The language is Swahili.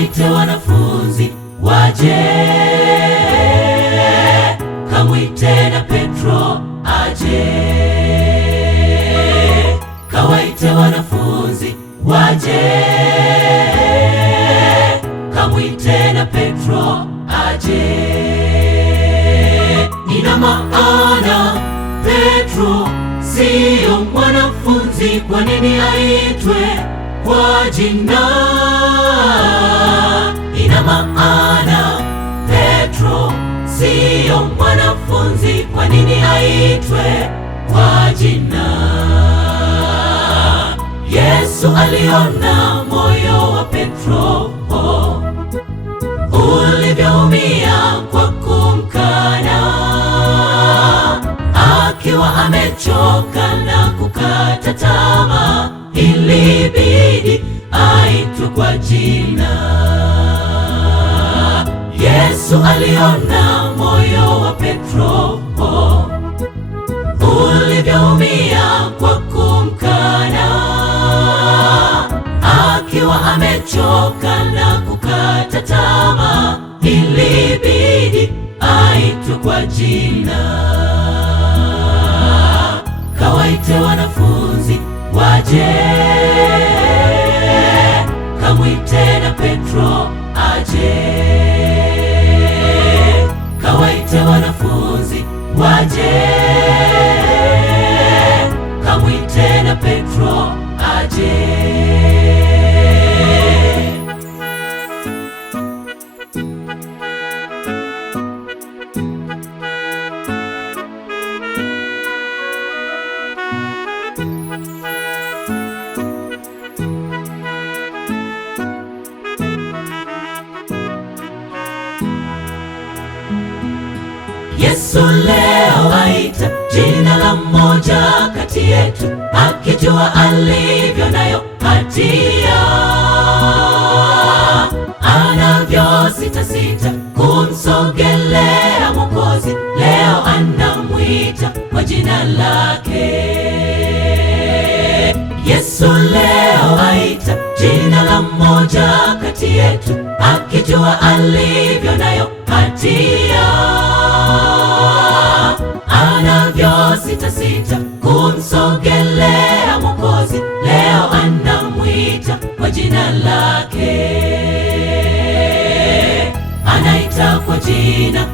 kawaite wanafunzi waje, kamwite na Petro aje. Kawaite wanafunzi waje, kamwite na Petro aje. Ina maana Petro siyo mwanafunzi, kwa nini aitwe kwa jina? Ina maana Petro siyo mwanafunzi, kwa nini aitwe kwa jina? Yesu aliona moyo wa Petro ulivyoumia kwa kumkana, akiwa amechoka na kukata tamaa, ilibidi aitwe kwa jina. Yesu aliona moyo wa Petro ulivyoumia kwa kumkana, akiwa amechoka na kukata tamaa, ilibidi aitwe kwa jina. Kawaite wanafunzi waje, kamwite na Petro aje. Kawaite wanafunzi waje, kamwite na Petro aje. Yesu leo aita jina la mmoja kati yetu, akijua alivyo nayo hatia, anavyo sita kumsogelea Mwokozi. Leo anamwita kwa jina lake. Yesu leo aita jina la mmoja kati yetu, akijua alivyo nayo hatia, anavyo sita kumsogelea Mwokozi. Leo anamwita kwa jina lake. Anaita kwa jina